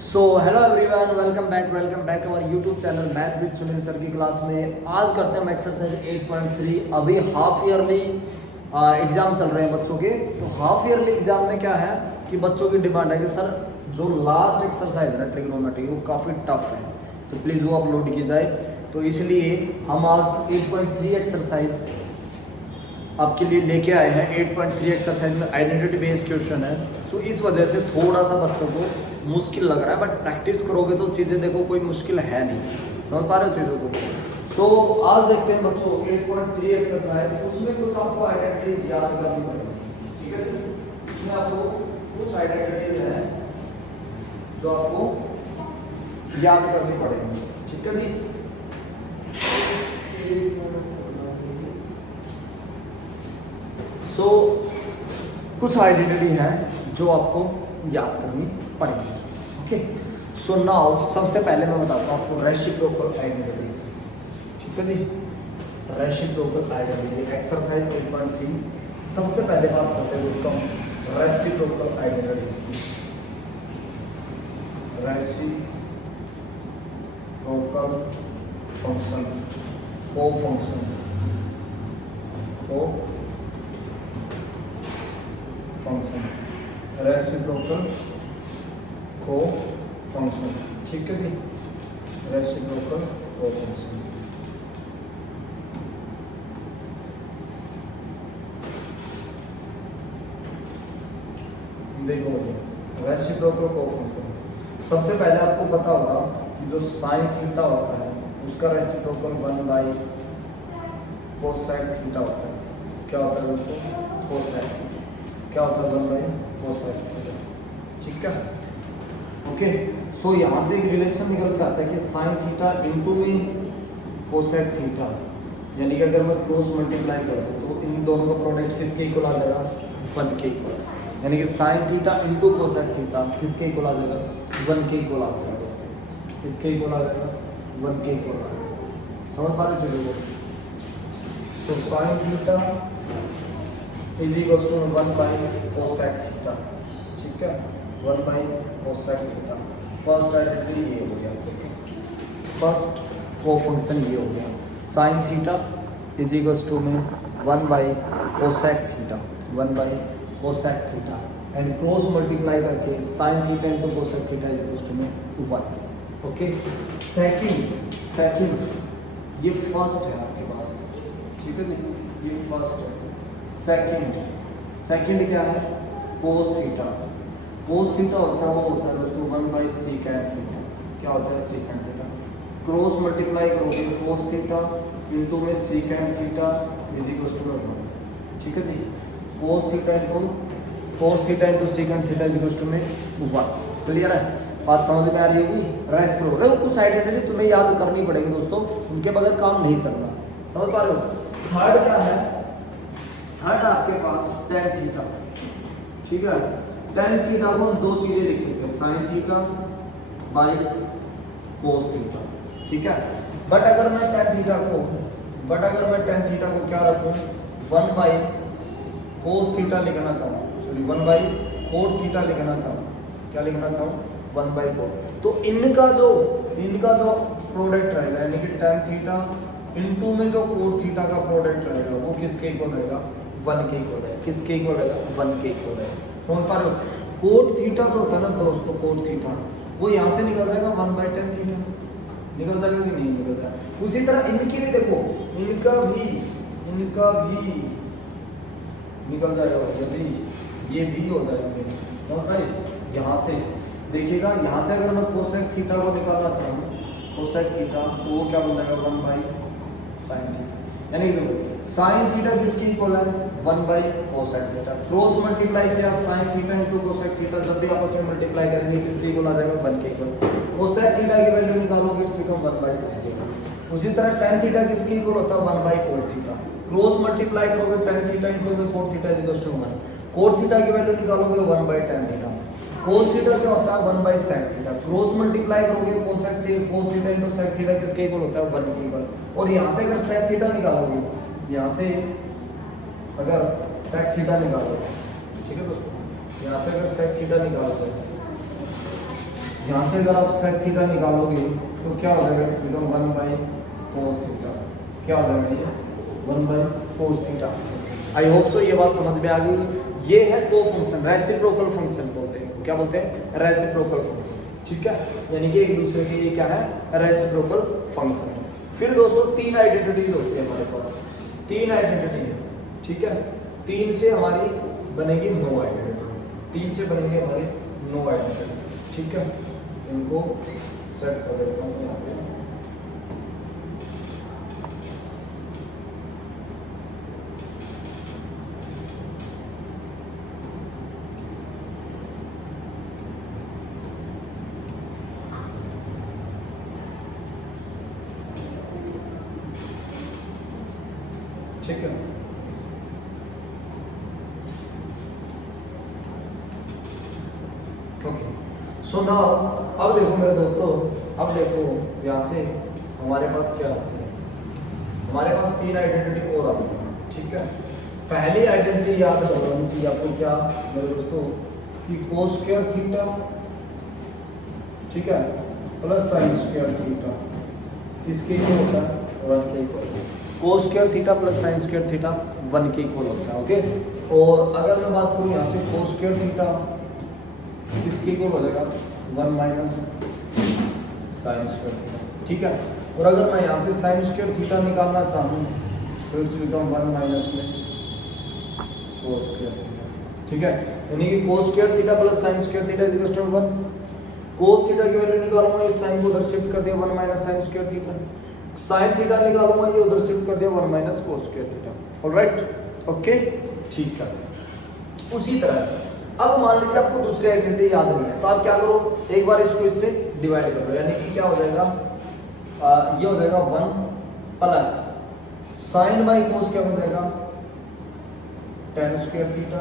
So hello everyone, welcome back our YouTube channel math with Sunil sir की class में। आज करते हैं हम एक्सरसाइज 8.3। अभी हाफ ईयरली एग्जाम चल रहे हैं बच्चों के। तो हाफ ईयरली एग्जाम में क्या है कि बच्चों की डिमांड है कि सर जो लास्ट एक्सरसाइज है ना ट्रिग्नोमेट्री, वो काफ़ी टफ है, तो प्लीज़ वो अपलोड की जाए। तो इसलिए हम आज 8.3 एक्सरसाइज आपके लिए लेके आए हैं। 8.3 एक्सरसाइज में आइडेंटिटी बेस्ड क्वेश्चन है। सो इस वजह से थोड़ा सा बच्चों को मुश्किल लग रहा है, बट प्रैक्टिस करोगे तो चीज़ें देखो कोई मुश्किल है नहीं। समझ पा रहे हो चीज़ों को। सो आज देखते हैं बच्चों 8.3 एक्सरसाइज। उसमें कुछ आपको आइडेंटिटी याद करनी पड़ेगी, ठीक है। उसमें आपको कुछ आइडेंटिटीज है जो आपको याद करनी पड़ेगी, ठीक है जी। सो कुछ आइडेंटिटी है जो आपको याद करनी पड़ेगी, ओके। सो नाउ सबसे पहले मैं बताता हूँ आपको रेसिप्रोकल आइडेंटिटीज, ठीक है जी। Reciprocal identity exercise 8.3। सबसे पहले बात करते हैं दोस्तों रेसिप्रोकल आइडेंटिटीज की। रेसिप्रोकल फंक्शन, को फंक्शन रेसिप्रोकल को फंक्शन, ठीक है जी। रेसिप्रोकल को फंक्शन देखो, रेसिप्रोकल को फंक्शन सबसे पहले आपको पता होगा कि जो साइन थीटा होता है उसका रेसिप्रोकल 1 कोसेक थीटा होता है। क्या होता है दोस्तों? कोसेक। क्या होता है 1 कोसेक थीटा, ठीक है, ओके। सो यहाँ से एक रिलेशन निकल के आता है कि साइन थीटा इंटू में कोसेक थीटा, यानी कि अगर मैं क्रॉस मल्टीप्लाई कर दूँ तो इन दोनों का प्रोडक्ट किसके इक्वल आ जाएगा? 1 के इक्वल। यानी कि sign theta into cosec theta किसके इक्वल आ जाएगा? 1 के इक्वल आ जाएगा दोस्तों। किसके इक्वल आ जाएगा? 1 के इक्वल आ जाएगा। समझ पा रहे चीज़ों को? So sine theta is equal to 1 by cosec theta, ठीक है, 1 by cosec theta. First identity ये हो गया, फर्स्ट को फंक्शन ये हो गया। Sine theta is equal to में 1 by cosec theta, 1 by cosec theta, and cross multiply करके sine theta into cosec theta is equal to में 1, ओके। सेकंड ये फर्स्ट है आपके पास, ठीक है जी, ये फर्स्ट है। सेकंड क्या है? Cos theta. कोस थीटा होता है, वो होता है दोस्तों 1 बाई सीकेंट थीटा। क्या होता है? Secant theta. क्रॉस मल्टीप्लाई करोगे कोस थीटा इंटू में secant theta is equal to 1, ठीक है जी। Cos theta into secant theta is equal to में 1। क्लियर है? बात समझ में आ रही होगी? रेस्ट करो। देखो कुछ आइडेंटिटी तुम्हें याद करनी पड़ेगी दोस्तों, उनके बगैर काम नहीं चलना। समझ पा रहे हो? थर्ड क्या है? थर्ड आपके पास tan थीटा, ठीक है। tan थीटा को हम दो चीजें लिख सकते हैं, sine theta by cos theta, ठीक है। बट अगर मैं tan थीटा को क्या रखूं? 1 बाई कोस थीटा लिखना चाहूँ, सॉरी 1 बाई कोट थीटा लिखना चाहूँ। क्या लिखना चाहूँ? 1 बाई कोट। तो इनका जो प्रोडक्ट रहेगा, यानी कि tan थीटा इनटू में जो कोट थीटा का प्रोडक्ट रहेगा वो किसके इक्वल रहेगा? 1 के इक्वल है। किसके इक्वल रहेगा? 1 के इक्वल है। समझ पा रहे हो? कोट थीटा जो होता है ना दोस्तों, कोट थीटा वो यहाँ से निकल जाएगा 1 बाई tan थीटा। निकल जाएगा कि नहीं निकल जाएगा? उसी तरह इनकी भी देखो, इनका भी निकल जाएगा, यदि ये भी हो जाएंगे। समझ पाए? यहाँ से देखिएगा, यहाँ से अगर मैं कोसेक थीटा को निकालना चाहूँ, कोसेक थीटा, तो वो क्या बन जाएगा? 1 बाई साइन थीटा। यानी कि देखो साइन थीटा किसकी इक्वल है? 1 by cosec theta. Cross multiply किया sine theta into cosec theta, जब भी आपस में मल्टीप्लाई करेंगे किसके इक्वल आ जाएगा? 1 के इक्वल। कोसेक थीटा की वैल्यू निकालोगे it's become 1 by sine theta. उसी तरह tan थीटा किसके इक्वल होता है? 1 by cot theta. Cross multiply करोगे tan theta into cot theta is equal to 1। Cot theta की वैल्यू निकालोगे 1 by tan theta. Cos theta क्या होता है? 1 by sec theta. Cross multiply करोगे cos theta into sec theta किसके equal होता है? 1 के इक्वल। और यहाँ से अगर सेक थीटा निकालोगे, यहाँ से अगर सेक थीटा निकालोगे, ठीक है दोस्तों, यहाँ से अगर सेक थीटा निकालोगे यहाँ से अगर आप सेक थीटा निकालोगे तो क्या हो जाएगा, it's become 1 by cos theta. क्या हो जाएगा ये 1 by cos theta. I hope so ये बात समझ में आ गई। ये है को फंक्शन, रेसिप्रोकल फंक्शन बोलते हैं। क्या बोलते हैं? Reciprocal function. ठीक है, यानी कि एक दूसरे के ये क्या है, रेसिप्रोकल फंक्शन है। फिर दोस्तों 3 आइडेंटिटीज होती है हमारे पास, 3 आइडेंटिटी है। ठीक है, 3 से हमारी बनेगी नो आइडेंटिटी, 3 से बनेंगे हमारे नो आइडेंटिटी। ठीक है, इनको सेट कर देता हूँ यहाँ पे। ठीक है, ओके। सो नाउ अब देखो मेरे दोस्तों, अब देखो यहाँ से हमारे पास क्या आती है, हमारे पास 3 आइडेंटिटी और आती है। ठीक है, पहली आइडेंटिटी याद होनी चाहिए आपको, क्या मेरे दोस्तों, कि कोस स्क्वायर थीटा, ठीक है, प्लस साइन स्क्वायर थीटा किसके इक्वल होता है, 1 के इक्वल। कोस square theta plus sine square theta 1 के इक्वल होता है। ओके, और अगर मैं बात करूँ यहाँ से कोस स्क्वायर थीटा किसके इक्वल हो जाएगा, 1 माइनस साइन स्क्वायर थीटा। ठीक है, और अगर मैं यहाँ से साइन स्क्वायर थीटा निकालना चाहूँ तो इट्स बिकम 1 माइनस में कोस स्क्वायर थीटा। ठीक है, यानी कि cos square theta plus sine square theta is equal to 1। Cos theta की वैल्यू निकालूंगा, इस साइन को उधर शिफ्ट कर दिया 1 minus sine square theta. Sine theta निकालूंगा, ये उधर शिफ्ट कर दिया 1 minus cos square theta. Alright, okay, ठीक है। उसी तरह अब मान लीजिए आपको दूसरी आइडेंटिटी याद नहीं है, तो आप क्या करो, एक बार इसको इससे डिवाइड करो, यानी कि क्या हो जाएगा, ये हो जाएगा 1 प्लस साइन बाई कोस क्या हो जाएगा, tan square theta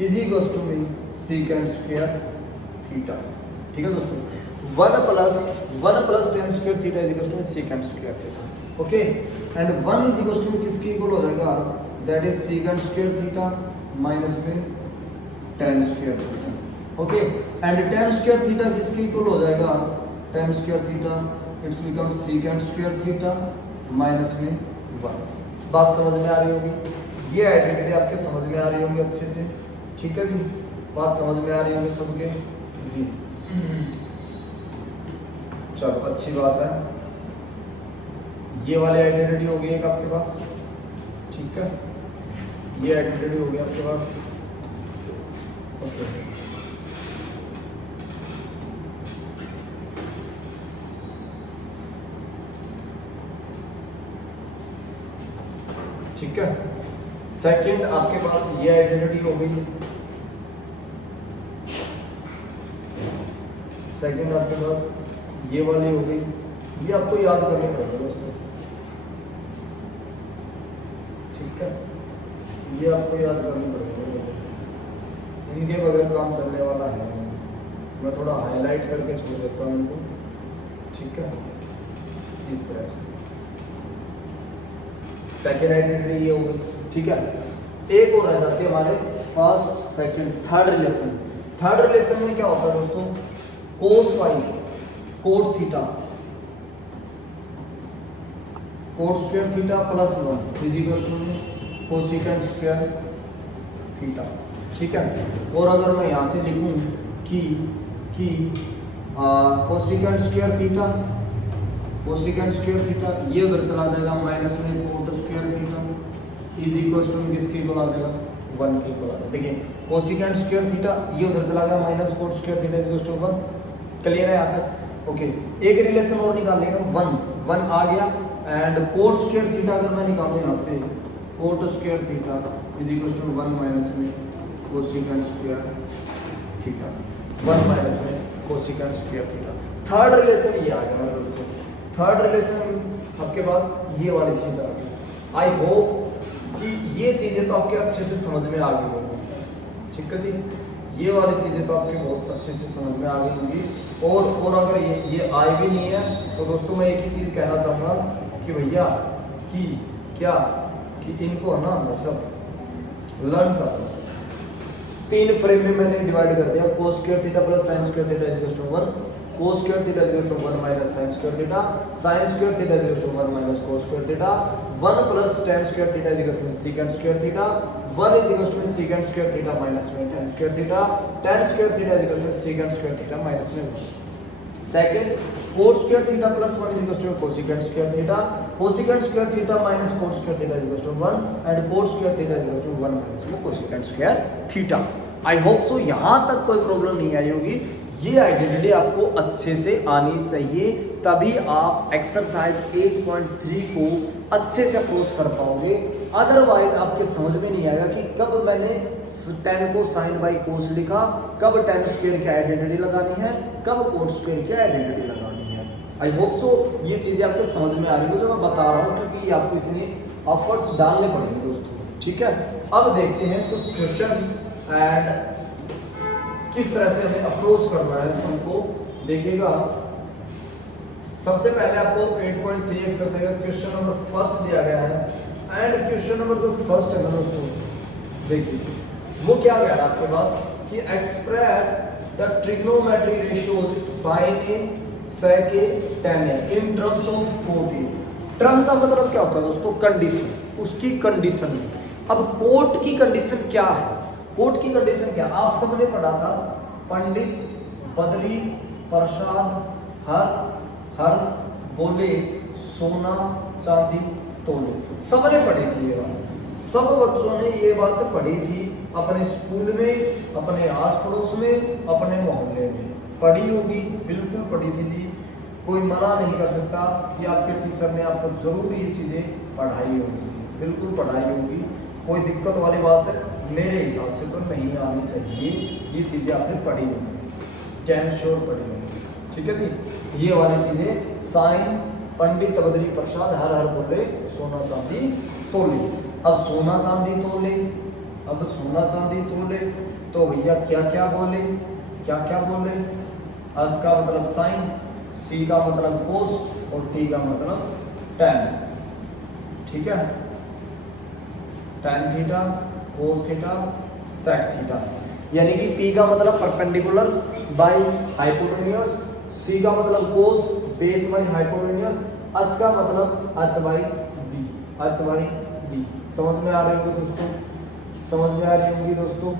is equal to में सीकेंट स्क्वायर थीटा। ठीक है दोस्तों, 1 plus tan square theta is equal to secant square theta. Okay, and 1 is equal to किसके इक्वल हो जाएगा, that is secant square theta minus में tan square theta. Okay, and tan square theta किसके equal हो जाएगा, tan square theta it's become secant square theta minus में 1। बात समझ में आ रही होगी, ये आइडेंटिटी आपके समझ में आ रही होंगी अच्छे से। ठीक है जी, बात समझ में आ रही होगी सबके जी, चलो अच्छी बात है। ये वाली आइडेंटिटी हो गई एक आपके पास। ठीक है, ये आइडेंटिटी हो गई आपके पास। ओके, ठीक है, सेकंड आपके पास ये आइडेंटिटी हो गई। सेकंड आपके पास ये वाली हो गई, ये आपको याद करनी पड़ेगा दोस्तों। ठीक है, ये आपको याद करनी पड़ेगी, इनके बगैर काम चलने वाला है। मैं थोड़ा हाईलाइट करके छोड़ देता हूँ इनको। ठीक है, इस तरह से सेकेंड आइडेंटिटी ये हो गई। ठीक है, एक और रह जाती है हमारे first second third relation. Third relation में क्या होता है दोस्तों, cos y cot theta cot square theta plus 1 is equal to cosecant square theta. ठीक है, और अगर मैं यहाँ से लिखूं कि कोसेकेंट स्क्वायर थीटा ये उधर चला जाएगा माइनस में cot square theta is equal to किसके इक्वल आ जाएगा, 1 के इक्वल आ जाएगा। देखिए कोसेकेंट स्क्वायर थीटा ये उधर चला गया minus cot square theta is equal to 1। Clear है यहाँ तक? ओके, एक रिलेशन और निकालेगा, 1 आ गया, एंड कोट स्क्वायर थीटा अगर मैं निकालूं यहाँ से, cot square theta is equal to 1 minus में कोसेकेंट स्क्वायर थीटा, 1 माइनस में cosecant square theta. Third relation ये आ गया मेरे दोस्तों। थर्ड रिलेशन आपके पास ये वाली चीज आ गई। आई होप कि ये चीजें तो आपके अच्छे से समझ में आ गई होंगी। ठीक है जी, ये वाली चीजें तो आपके बहुत अच्छे से समझ में आ गई होंगी। और अगर ये आई भी नहीं है तो दोस्तों मैं एक ही चीज कहना चाहूँगा कि भैया कि क्या कि इनको ना सब लर्न कर लो। 3 फ्रेम में मैंने डिवाइड कर दिया, cos square theta plus sine square theta is equal to 1। cos square theta is equal to 1 minus sin square theta, sin square theta is equal to 1 minus cos square theta, 1 plus tan square theta is equal to secant square theta, 1 is equal to secant square theta minus में tan square theta, tan square theta is equal to secant square theta minus में 1. Second, cot square theta plus 1 is equal to cosecant square theta, cosecant square theta minus cot square theta is equal to 1 and cot square theta is equal to 1 minus में cosecant square theta. I hope so यहाँ तक कोई problem नहीं आई होगी। ये identity आपको अच्छे से आनी चाहिए, तभी आप एक्सरसाइज 8.3 को अच्छे से अप्रोच कर पाओगे। अदरवाइज आपके समझ में नहीं आएगा कि कब मैंने tan को sin बाई कोस लिखा, कब tan स्क्वायर की आइडेंटिटी लगानी है, कब कोट स्क्वायर की आइडेंटिटी लगानी है। आई होप सो ये चीज़ें आपको समझ में आ रही है जो मैं बता रहा हूँ, क्योंकि ये आपको इतने एफर्ट्स डालने पड़ेंगे दोस्तों। ठीक है, अब देखते हैं कुछ क्वेश्चन एंड किस तरह से हमें अप्रोच करना है सबको। देखिएगा, सबसे पहले आपको 8.3 एक्सरसाइज का क्वेश्चन नंबर फर्स्ट दिया गया है एंड क्वेश्चन नंबर जो फर्स्ट है ना दोस्तों, देखिए वो क्या गया है आपके पास कि express the trigonometry ratios sine A sec A tan A in terms of cot A. Term का मतलब क्या होता है दोस्तों? कंडीशन, उसकी कंडीशन। अब कोट की कंडीशन क्या है? कोट की कंडीशन क्या? आप सबने पढ़ा था, पंडित बदरी प्रसाद हर बोले सोना चांदी तोले। सबने पढ़ी थी ये बात, सब बच्चों ने ये बात पढ़ी थी अपने स्कूल में, अपने आस पड़ोस में, अपने मोहल्ले में पढ़ी होगी, बिल्कुल पढ़ी थी जी। कोई मना नहीं कर सकता कि आपके टीचर ने आपको जरूर ये चीज़ें पढ़ाई होगी, बिल्कुल पढ़ाई होगी। कोई दिक्कत वाली बात है मेरे हिसाब से तो नहीं आनी चाहिए, ये चीज़ें आपने पढ़ी होंगी, कैन श्योर पढ़ी होंगी। ठीक है जी, ये वाली चीज़ें साइन पंडित बद्री प्रसाद हर बोले सोना चांदी तोले। अब सोना चांदी तोले, अब सोना चांदी तोले तो भैया क्या क्या बोले, क्या क्या बोले? अस का मतलब साइन, सी का मतलब कोस और टी का मतलब टैन। ठीक है, tan theta, cos theta, sec theta, यानी कि P का मतलब परपेंडिकुलर बाय हाइपोटेन्यूज, C का मतलब cos base by hypotenuse, H का मतलब H by B, H by B। समझ में आ रही होगी दोस्तों? समझ में आ रही होगी दोस्तों?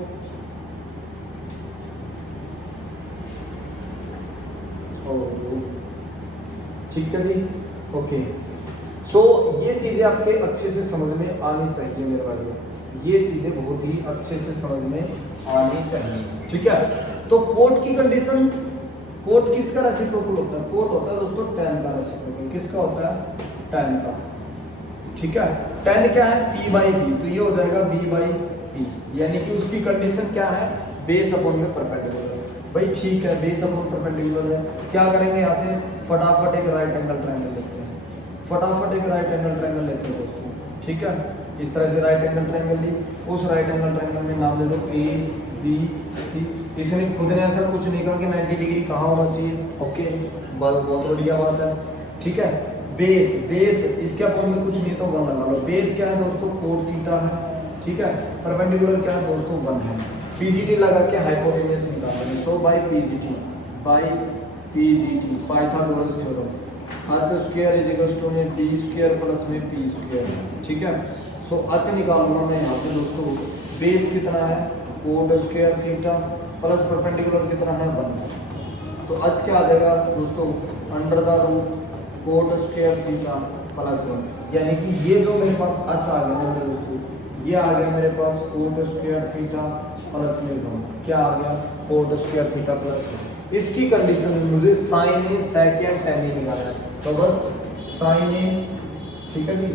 ठीक है जी, ओके। सो ये चीजें आपके अच्छे से समझ में आनी चाहिए मेरे भाइयों, ये चीजें बहुत ही अच्छे से समझ में आनी चाहिए। ठीक है, तो कोट की कंडीशन, कोट किसका रेसिप्रोकल होता है? कोट होता है दोस्तों tan का रेसिप्रोकल। किसका होता है? tan का। ठीक है, tan क्या है? P बाई B, तो ये हो जाएगा B बाई P, यानी कि उसकी कंडीशन क्या है? बेस अपॉन में परपेंडिकुलर। भाई ठीक है, बेस अपॉन परपेंडिकुलर है, क्या करेंगे यहाँ से? फटाफट एक राइट एंगल ट्रायंगल लेते हैं, फटाफट एक राइट एंगल ट्रायंगल लेते हैं दोस्तों। ठीक है, इस तरह से राइट एंगल ट्रायंगल ली, उस राइट एंगल ट्रायंगल में नाम दे दो A B C। इसने खुद ने ऐसा कुछ नहीं कहा कि 90 डिग्री कहाँ होना चाहिए। ओके, बहुत बढ़िया बात है। ठीक है, बेस, बेस इसके अपॉन में कुछ नहीं तो 1 लगा लो। बेस क्या है दोस्तों? कोट थीटा है। ठीक है, परपेंडिकुलर क्या है दोस्तों? 1 है। पीजीटी लगा के हाइपोटेन्यूज निकालना, so by PGT, by PGT Pythagoras theorem, h square is equal to में d स्क्वायर प्लस में p स्क्वायर। ठीक है, सो h निकालूंगा मैं यहाँ से दोस्तों। बेस कितना है? Cot square theta plus perpendicular कितना है? 1। तो h क्या आ जाएगा दोस्तों? Under the root cot square theta plus 1, यानी कि ये जो मेरे पास h आ गया मेरे दोस्तों, ये आ गया मेरे पास कोट स्क्वायर थीटा प्लस में 1। क्या आ गया? Cot square theta plus 1। इसकी कंडीशन मुझे sine A sec and tan A निकालना है, तो बस साइन ए, ठीक है जी,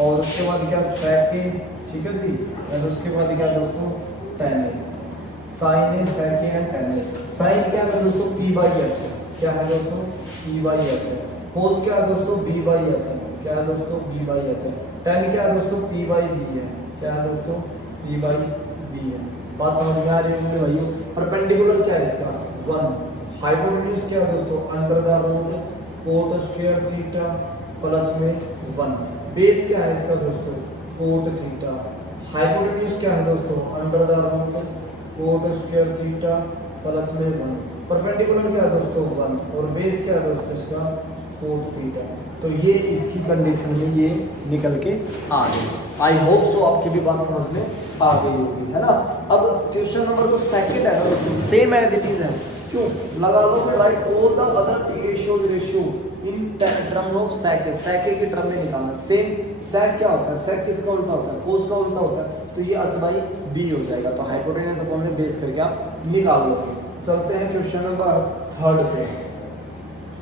और उसके बाद क्या? सेक ए। ठीक है जी, और उसके बाद क्या दोस्तों? tan A. Sine A sec A and tan A. Sine क्या है दोस्तों? P बाई एच है। क्या है दोस्तों? P बाई एच है। कोस क्या है दोस्तों? B बाई एच है। क्या है दोस्तों? B बाई एच है। tan क्या है दोस्तों? P बाई B है। क्या है दोस्तों? P बाई B है। बात समझ में आ रही है भाइयों? परपेंडिकुलर क्या है इसका? 1। हाइपोटेन्यूज क्या है दोस्तों? Under the root cot square theta plus में 1। बेस क्या है इसका दोस्तों? Cot theta. हाइपोटेन्यूज क्या है दोस्तों? Under the root cot square theta plus में 1, परपेंडिकुलर क्या है दोस्तों 1, और बेस क्या है दोस्तों इसका कोट थीटा। तो ये इसकी कंडीशन में ये निकल के आ गई। आई होप सो आपकी भी बात समझ में आ गई होगी, है ना। अब क्वेश्चन नंबर जो सेकंड है ना दोस्तों, सेम एज इट इज है। क्यों लगा लो, write all the other T ratio in term of sec, sec के टर्म में निकालना। सेम सेक क्या होता है, सेक किसका उल्टा होता है, कोस का उल्टा होता है, तो ये h बाई b हो जाएगा। तो हाइपोटेनस अपॉन में बेस करके आप निकाल लो। चलते हैं क्वेश्चन नंबर थर्ड पे,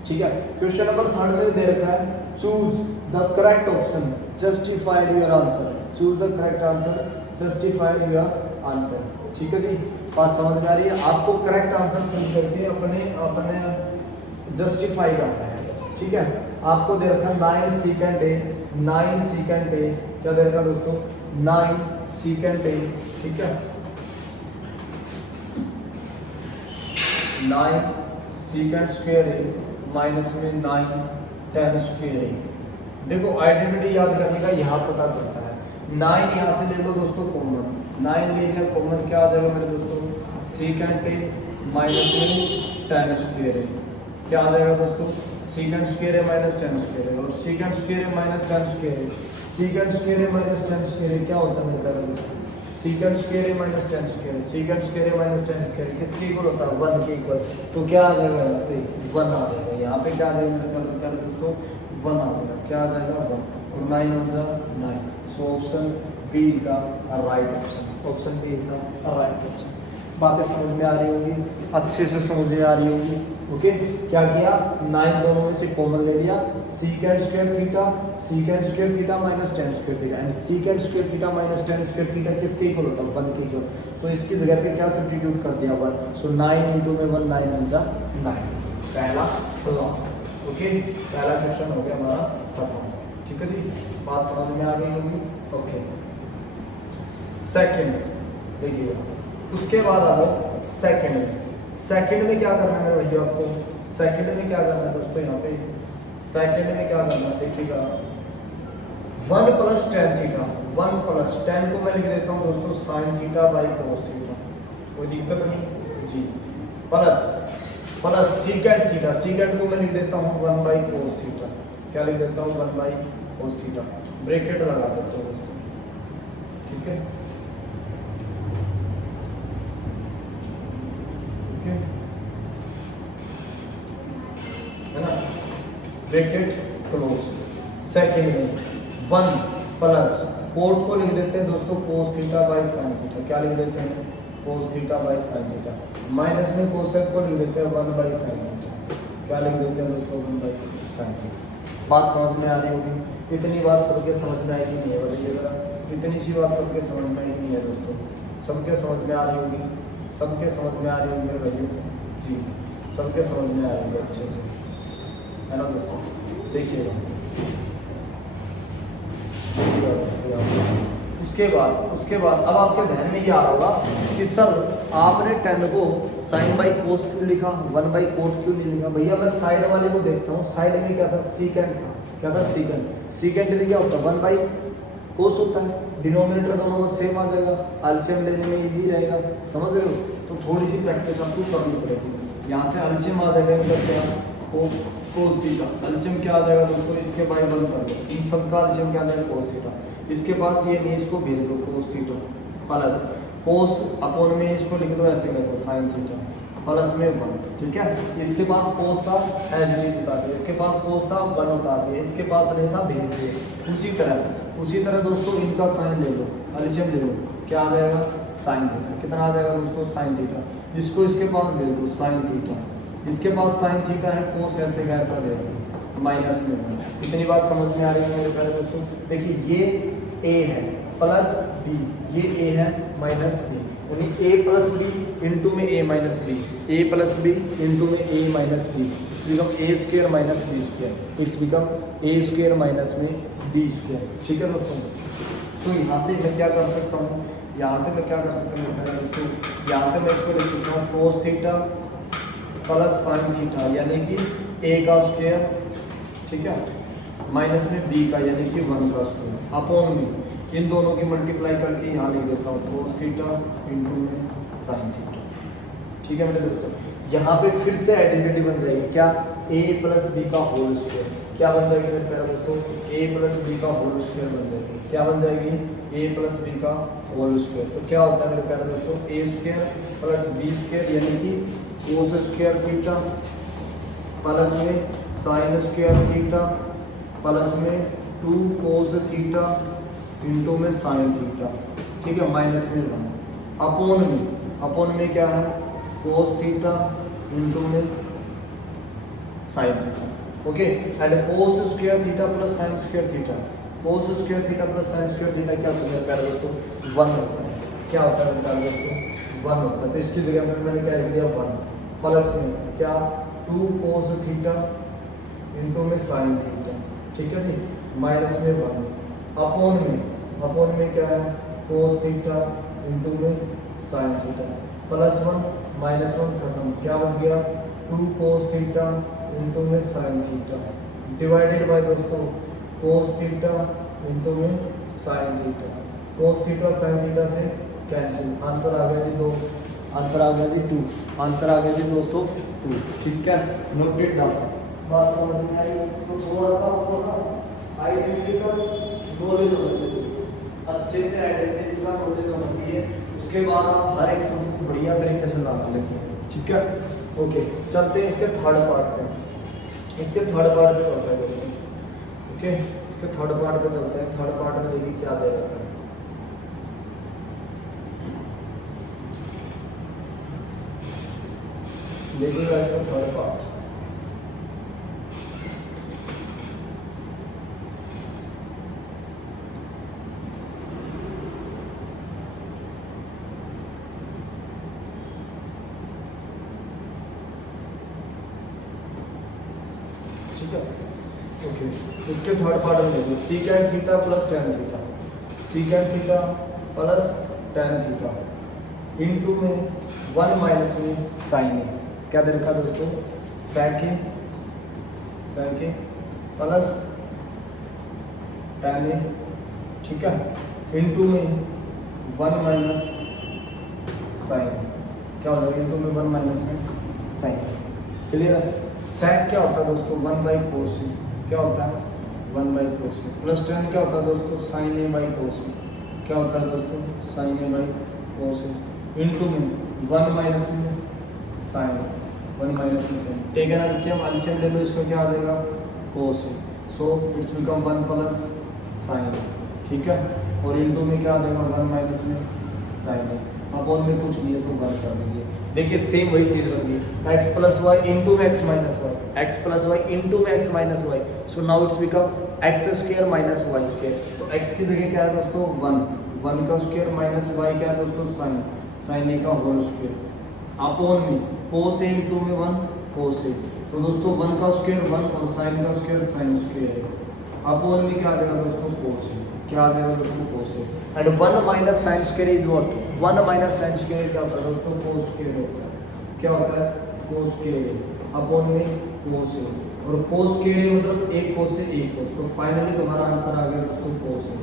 ठीक है। क्वेश्चन नंबर थर्ड में दे रखा है choose the correct option justify your answer, choose the correct answer justify your answer, ठीक है जी। बात समझ में आ रही है। आपको करेक्ट आंसर चूज करके अपने जस्टिफाई करना है, ठीक है। आपको दे रखा 9 सेकंड ए, 9 सेकंड ए, क्या दे रखा दोस्तों 9 सेकंड ए, ठीक है। 9 सेकंड स्क्वायर ए माइनस में 9 10 स्क्वायर ए। देखो आइडेंटिटी याद करने का यहाँ पता चलता है। 9 यहाँ से ले लो दोस्तों कॉमन, 9 ले लिया कॉमन, क्या आ जाएगा मेरे दोस्तों सेकंड ए माइनस में 10 स्क्वायर ए, क्या आ जाएगा दोस्तों सेकंड स्क्वायर ए माइनस 10 स्क्वायर ए, और सेकंड स्क्वायर ए माइनस 10 स्क्वायर ए, सेकंड स्क्वायर ए माइनस 10 स्क्वायर ए क्या होता है मेरे प्यारे, सेकंड स्क्वायर ए माइनस 10 स्क्वायर, सेकंड स्क्वायर ए माइनस 10 स्क्वायर किसके इक्वल होता है 1 के इक्वल। तो क्या आ जाएगा यहाँ से 1 आ जाएगा, यहाँ पे क्या आ जाएगा मेरे प्यारे दोस्तों 1 आ जाएगा, क्या आ जाएगा 1, और 9 1 जा 9। So option B is the right option, option B is the right option. बातें समझ में आ रही होंगी, अच्छे से समझ में आ रही होंगी, ओके। क्या किया 9 दोनों में से कॉमन ले लिया, second square theta minus 10 square theta, and second square theta minus 10 square theta किसके इक्वल होता है 1 के इक्वल। सो इसकी जगह पे क्या सब्स्टिट्यूट कर दिया 1, सो 9 into में 1 9 1 जा 9, पहला क्लास, ओके। पहला क्वेश्चन हो गया हमारा खत्म, ठीक है जी। बात समझ में आ गई होगी, ओके। सेकंड देखिए, उसके बाद आ जाओ सेकंड में। सेकंड में क्या करना है भैया आपको, सेकंड में क्या करना है दोस्तों, यहाँ पे सेकंड में क्या करना है देखिएगा 1 प्लस टेन थीटा, 1 प्लस 10 को मैं लिख देता हूँ दोस्तों sine theta by cos theta, कोई दिक्कत नहीं जी। प्लस सीकेंड थीटा, सीकेंड को मैं लिख देता हूँ 1 बाई कोस थीटा, क्या लिख देता हूँ 1 बाई कोस थीटा, ब्रैकेट लगा देता हूँ दोस्तों, ठीक है। है ना, ब्रैकेट क्लोज। सेकंड में 1 प्लस कोट को लिख देते हैं दोस्तों cos theta by sine theta, क्या लिख देते हैं cos theta by sine theta, minus में कोसेक को लिख देते हैं 1 बाई साइन थीटा, क्या लिख देते हैं दोस्तों 1 बाई साइन थीटा। बात समझ में आ रही होगी, इतनी बात सबके समझ में आई कि नहीं है बताइएगा, इतनी सी बात सबके समझ में आई कि नहीं है दोस्तों, सबके समझ में आ रही होगी, सबके समझ में आ रही होगी भैया जी, सबके समझ में आ रही होगी अच्छे से, है ना दोस्तों। देखिएगा उसके बाद अब आपके ध्यान में ये आ रहा होगा कि सर आपने 10 को साइन बाई कोस क्यों लिखा, 1 बाई कोट क्यों नहीं लिखा। भैया मैं साइड वाले को देखता हूँ, साइड में क्या था सीकेंड था, क्या था सीकेंड में क्या होता है 1 बाई कोस होता है, डिनोमिनेटर दोनों का सेम आ जाएगा, एलसीएम लेने में इजी रहेगा, समझ रहे हो। तो थोड़ी सी प्रैक्टिस आपको करनी पड़ेगी, यहाँ से एलसीएम आ जाएगा करते हैं कोस थीटा, एलसीएम क्या आ जाएगा दोस्तों इसके बाई 1 कर दो, इन सबका एलसीएम क्या आ जाएगा कोस थीटा, इसके पास ये नहीं इसको भेज दो cos theta plus cos upon में इसको लिख दो ऐसे कैसे साइन थीटा प्लस में 1, ठीक है। इसके पास कोस था एज इट इज उतार दिया, इसके पास कोस था 1 उतार दिया, इसके पास नहीं था भेज दिए। उसी तरह दोस्तों इनका साइन ले लो, एलसीएम ले लो, क्या आ जाएगा साइन थीटा, कितना आ जाएगा दोस्तों साइन थीटा, इसको इसके पास भेज दो साइन थीटा, इसके पास साइन थीटा है कोस ऐसे का ऐसा भेज दो माइनस में 1। इतनी बात समझ में आ रही है मेरे प्यारे दोस्तों। देखिए ये ए है प्लस बी, ये ए है माइनस बी, यानी ए प्लस बी इंटू में A minus B, A plus B into में A minus B, it's become A square minus B square, it's become A square minus में बी स्क्वायर, ठीक है दोस्तों। सो यहाँ से मैं क्या कर सकता हूँ, यहाँ से मैं क्या कर सकता हूँ दोस्तों, यहाँ से मैं इसको लिख सकता हूँ cos theta plus sine theta यानी कि ए का स्क्वायर, ठीक है, माइनस में बी का यानी कि 1 का स्क्वायर अपॉन में इन दोनों की मल्टीप्लाई करके यहाँ लिख देता हूँ कोस थीटा इंटू में साइन थीटा, ठीक है मेरे दोस्तों, यहाँ पे फिर से आइडेंटिटी बन जाएगी क्या, a प्लस बी का होल स्क्वायर। क्या बन जाएगी मेरे प्यारे दोस्तों, a प्लस बी का होल स्क्वायर बन जाएगी। क्या बन जाएगी, a प्लस बी का होल स्क्वायर। तो क्या होता है मेरे प्यारे दोस्तों, a square plus B square यानी कि कोस स्क्वायर थीटा प्लस में साइन स्क्वायर थीटा प्लस में 2 कोस थीटा इंटू में साइन थीटा, ठीक है, माइनस में 1 अपॉन में क्या है, कोस थीटा इंटू में sine theta. Okay, and cos square theta plus sine square theta, cos square theta plus sine square theta क्या होता है मेरे प्यारे दोस्तों, 1 होता है। क्या होता है मेरे प्यारे दोस्तों, 1 होता है। तो इसकी जगह पर मैंने क्या लिख दिया 1 प्लस में क्या 2 कोस थीटा इंटू में साइन थीटा, ठीक है जी, माइनस में 1 अपॉन में क्या है कोस थीटा इंटू में साइन थीटा प्लस 1 माइनस 1 खत्म, क्या बच गया 2 कोस थीटा इंटू में साइन थीटा डिवाइडेड बाय दोस्तों कोस थीटा इंटू में sine theta. Cos theta sine theta से कैंसिल, आंसर आ गया जी 2, आंसर आ गया जी 2, आंसर आ गया जी दोस्तों 2, ठीक है, नोटेड डाउन। बात समझ में आई? तो थोड़ा सा आपको ना आइडेंटिटी का नॉलेज होना चाहिए, अच्छे से आइडेंटिटी का नॉलेज होना चाहिए, उसके बाद आप हर एक शब्द को बढ़िया तरीके से लगा लेते हैं, ठीक है। ओके, चलते हैं इसके थर्ड पार्ट पे, इसके थर्ड पार्ट पे चलते हैं दोस्तों। ओके, इसके थर्ड पार्ट पे चलते हैं। थर्ड पार्ट में देखिए क्या दे रखा है, देखिएगा इसका थर्ड पार्ट। ठीक है, ओके, इसके थर्ड पार्ट में देखिए secant theta plus tan theta, secant theta plus tan theta into में 1 माइनस में साइन ए, क्या दे रखा दोस्तों, सेक ए प्लस टेन ए, ठीक है, इंटू में 1 माइनस साइन, क्या हो जाएगा इंटू में 1 माइनस में साइन, क्लियर है। सेक क्या होता है दोस्तों, 1 बाई कोस ए, क्या होता है 1 by cos A, plus ten क्या होता है दोस्तों, साइन ए बाई कोस ए, क्या होता है दोस्तों, sine A by cos A, into में 1 माइनस में साइन, 1 माइनस में साइन, टेकन एलसीएम ले लो, इसमें क्या आ जाएगा cos A, so it's become 1 plus sine, ठीक है, और इंटू में क्या आ जाएगा 1 माइनस में साइन, अपॉन में कुछ नहीं है तो 1 कर दीजिए। देखिए सेम वही चीज बन गई, x प्लस वाई इंटू में x minus y, x plus y into में x minus y, so now it's become x square minus y square. तो x की जगह क्या है दोस्तों 1 का स्क्वायर माइनस y क्या है दोस्तों साइन ए का होल स्क्वायर, अपॉन में कोस ए इंटू में 1 कोस ए, तो दोस्तों 1 का स्क्वायर 1 और साइन का स्क्वायर साइन स्क्वायर है, अपॉन में क्या आ जाएगा दोस्तों कोस ए, क्या आ जाएगा दोस्तों cos A, and 1 minus sine square is what, 1 minus sine square क्या होता है दोस्तों कोस स्क्वायर होता है, क्या होता है कोस स्क्वायर, अपॉन में कोस ए, और कोस स्क्वायर मतलब एक कोस से एक कोस, तो फाइनली तुम्हारा आंसर आ गया दोस्तों कोस ए।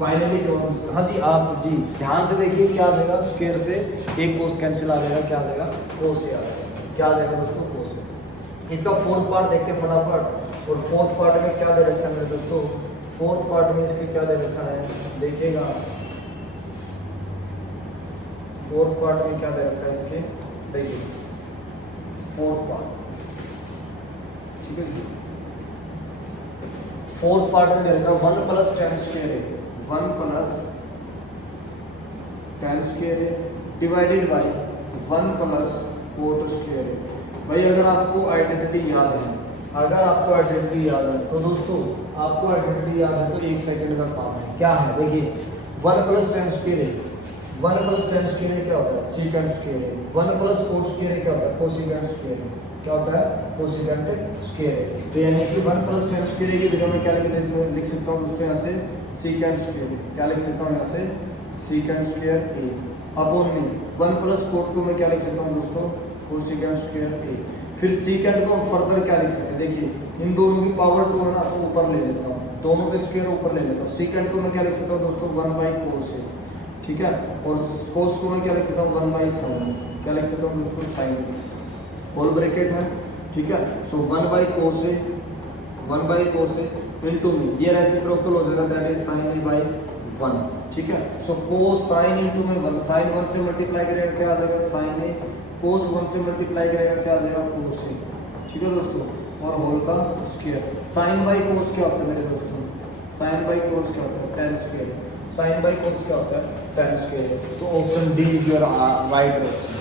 फाइनली क्या, हाँ जी आप जी ध्यान से देखिए क्या आ जाएगा, स्क्वायर से एक कोस कैंसिल आ जाएगा, क्या आ जाएगा कोस ए आ जाएगा, क्या आ जाएगा दोस्तों कोस ए। इसका फोर्थ पार्ट देखते हैं फटाफट, और फोर्थ पार्ट में क्या दे रखा है मेरे दोस्तों, फोर्थ पार्ट में इसके क्या दे रखा है देखिएगा, फोर्थ पार्ट में क्या दे रखा है इसके, देखिए फोर्थ पार्ट, ठीक है जी, फोर्थ पार्ट में दे रखा है 1 प्लस टेन स्क्वायर है, 1 प्लस टेन स्क्वायर है divided by 1 plus coat square है। भाई अगर आपको आइडेंटिटी याद है, अगर आपको आइडेंटिटी याद है तो दोस्तों आपको आइडेंटिटी याद है तो 1 सेकंड का काम है, क्या है देखिए 1 प्लस टेन स्क्वायर है, 1 प्लस टेन स्क्वायर क्या होता है सीकेंट स्क्वायर है, 1 प्लस कोट स्क्वायर क्या होता है कोसिकेंट स्क्वायर है, क्या होता है कोसिकेंट स्क्वायर है। तो यानी कि 1 प्लस टेन स्क्वायर की जगह में क्या लिख सकता हूँ दोस्तों, यहाँ से सीकेंट स्क्वायर, क्या लिख सकता हूँ यहाँ से सीकेंट स्क्वायर ए, अपॉन में 1 प्लस कोट को मैं क्या लिख सकता हूँ दोस्तों कोसिकेंट स्क्वायर ए। फिर सीकेंट को हम फर्दर क्या लिख सकते हैं, देखिए इन दोनों की पावर 2 है ना, तो ऊपर ले लेता हूँ, दोनों पे स्क्वायर ऊपर ले लेता हूँ, सीकेंट को मैं क्या लिख सकता हूँ दोस्तों 1 बाई कोस ए, ठीक है, और कोस को मैं क्या लिख सकता हूँ 1/7, क्या लिख सकता हूँ दोस्तों साइन, होल ब्रैकेट है, ठीक है। सो 1/cos A, 1/cos A into में ये रेसिप्रोकल हो जाएगा that is sin A by 1, ठीक है। सो कोसाइन इनटू में 1, sin 1 से मल्टीप्लाई करेगा क्या आ जाएगा sin A, cos 1 से मल्टीप्लाई करेगा क्या आ जाएगा cos A, ठीक है दोस्तों, और होल का स्क्वायर। sin बाई cos क्या होता है मेरे दोस्तों, sin बाई cos क्या होता है tan square, sin by cos क्या होता है tan स्क्वायर। तो option D is your right option,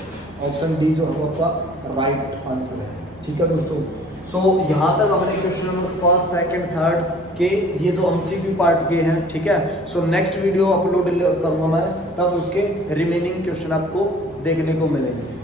option D जो है आपका राइट आंसर है, ठीक है दोस्तों। सो यहाँ तक अपने question number first second third के ये जो एमसीक्यू पार्ट के हैं, ठीक है। सो नेक्स्ट वीडियो अपलोड करूँगा मैं, तब उसके रिमेनिंग क्वेश्चन आपको देखने को मिलेंगे।